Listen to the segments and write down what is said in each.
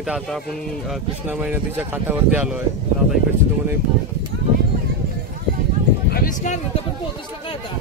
मंडळी, तर आता आपण कृष्णामाई नदीच्या काठावरती आलो आहे. तर आता इकडची तुम्हाला आविष्कार होतं पण पोहोचच काय आता.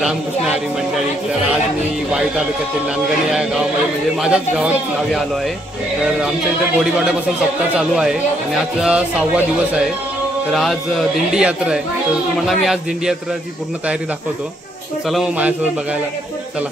रामकृष्ण हरी मंडळी, तर आज मी वाई तालुक्यातील नांदगणी या गावामध्ये म्हणजे माझ्याच गावी आलो आहे. तर आमच्या इथे गुढीपाडव्यापासून सप्ताह चालू आहे आणि आजचा 6वा दिवस आहे. तर आज दिंडी यात्रा आहे. तर तुम्हाला मी आज दिंडी यात्राची पूर्ण तयारी दाखवतो. चला मग माझ्यासोबत बघायला चला.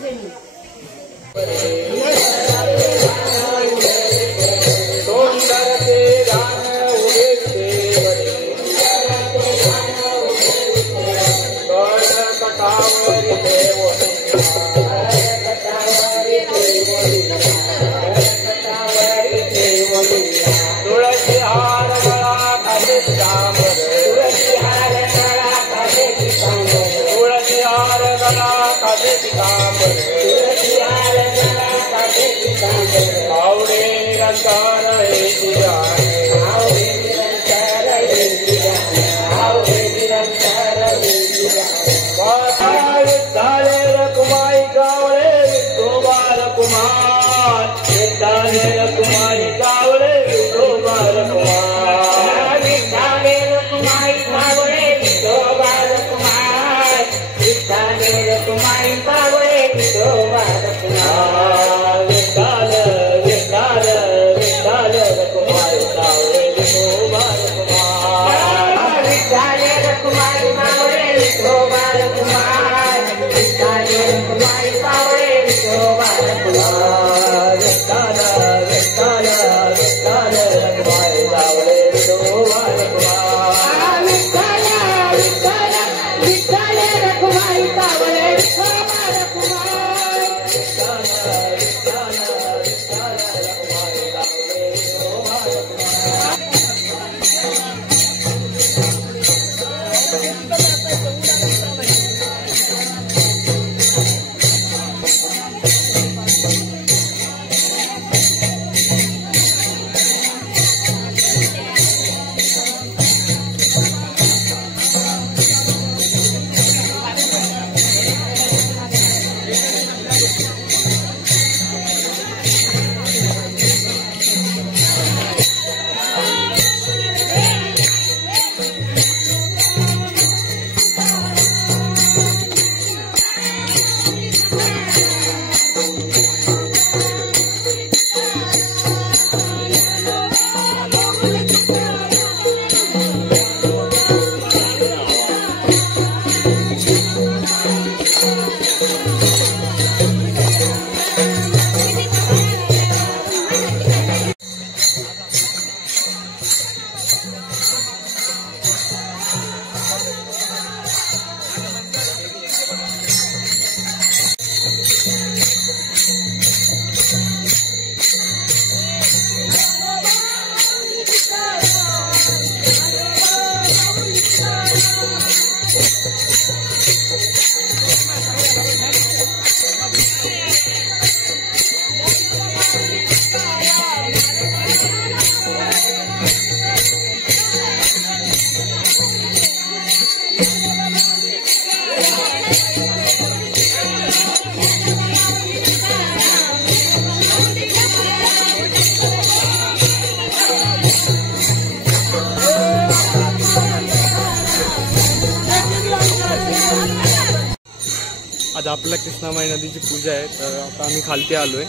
आज आपल्या कृष्णामाई नदीची पूजा आहे. तर आता आम्ही खालती आलोय.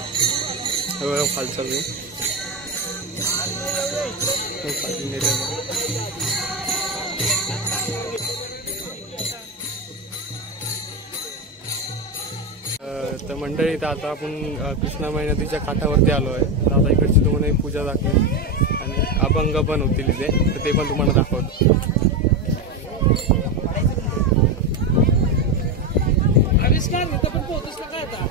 खालचा मी तर मंडळी, तर आता आपण कृष्णामाई नदीच्या काठावरती आलो आहे. तर आता इकडची तुम्हाला पूजा दाखवेल आणि अभंग पण होतील इथे, तर ते पण तुम्हाला दाखवतो. आविष्कार होतं पण पोहोचच काय आता.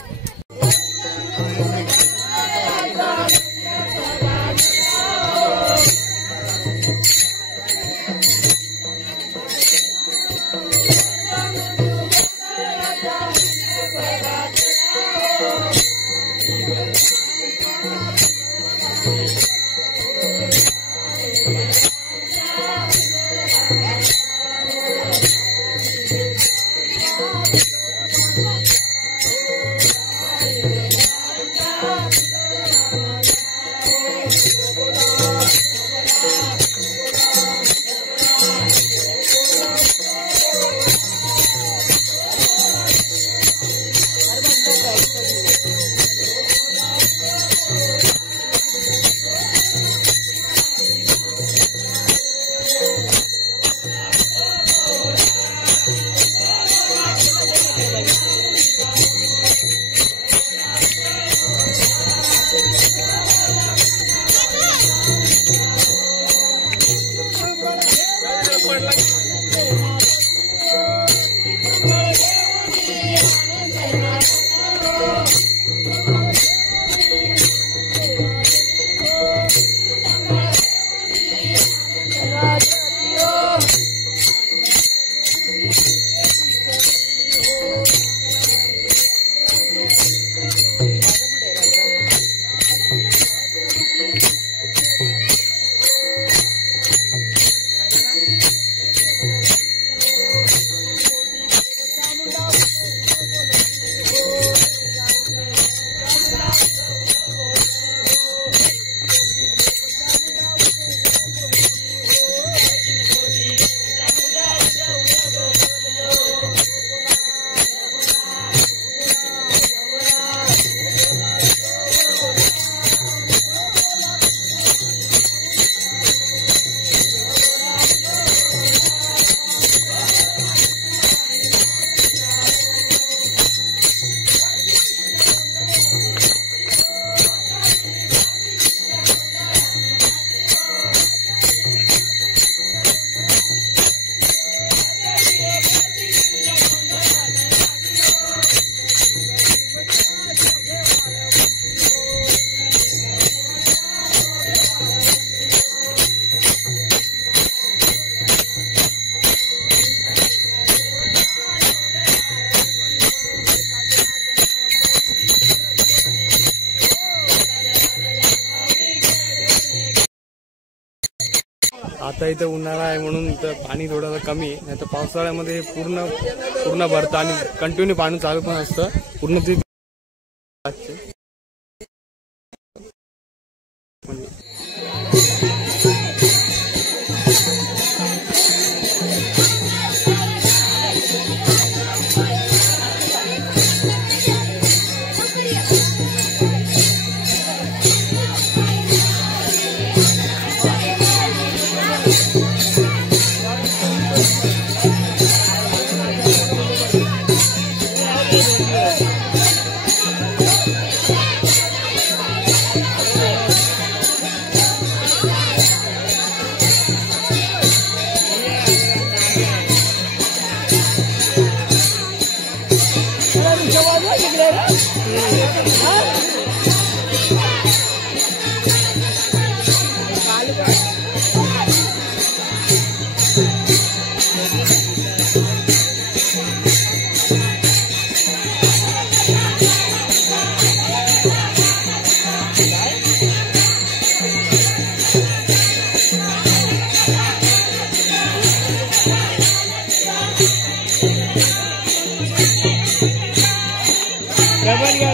आता इथं उन्हाळा आहे म्हणून इथं पाणी थोडंसं कमी आहे, नाही तर पावसाळ्यामध्ये पूर्ण भरतं आणि कंटिन्यू पाणी चालू पण असतं पूर्ण ते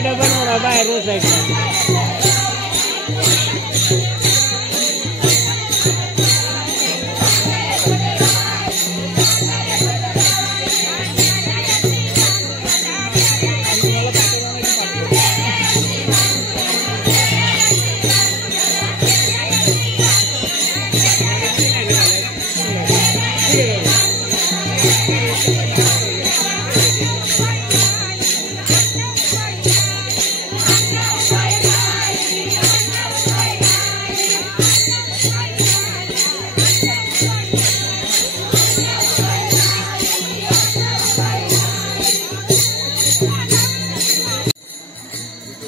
डबल मोड़ा बाहर रोड साइड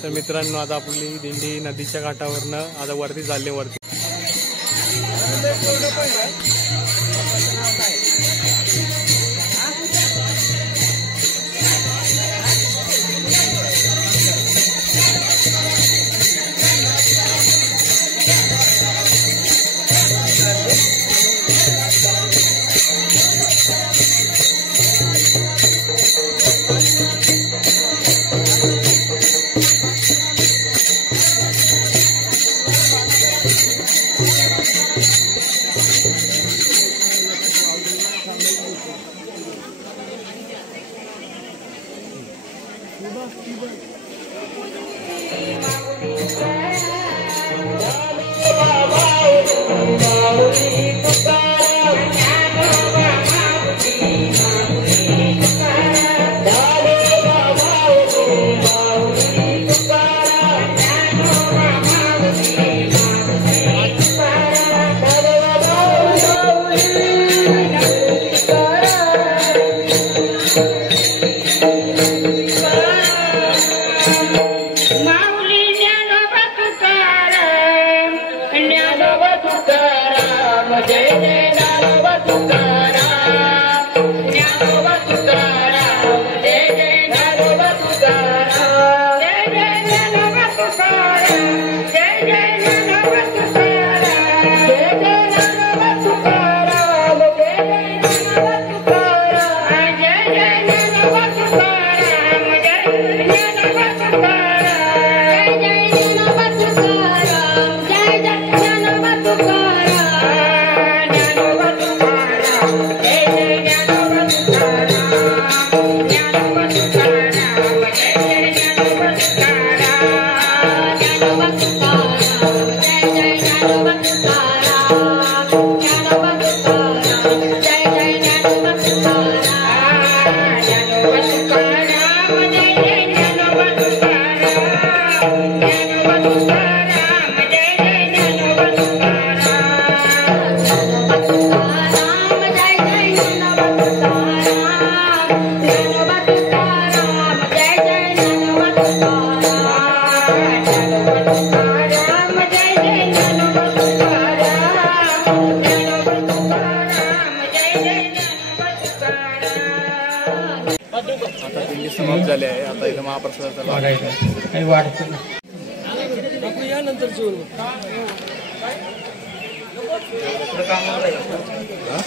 तर मित्रांनो आता आपली दिंडी नदीच्या काठावरनं आता वरती चालली वरती समाप्त झाले आहे. आता इथं महाप्रसादाचा हा?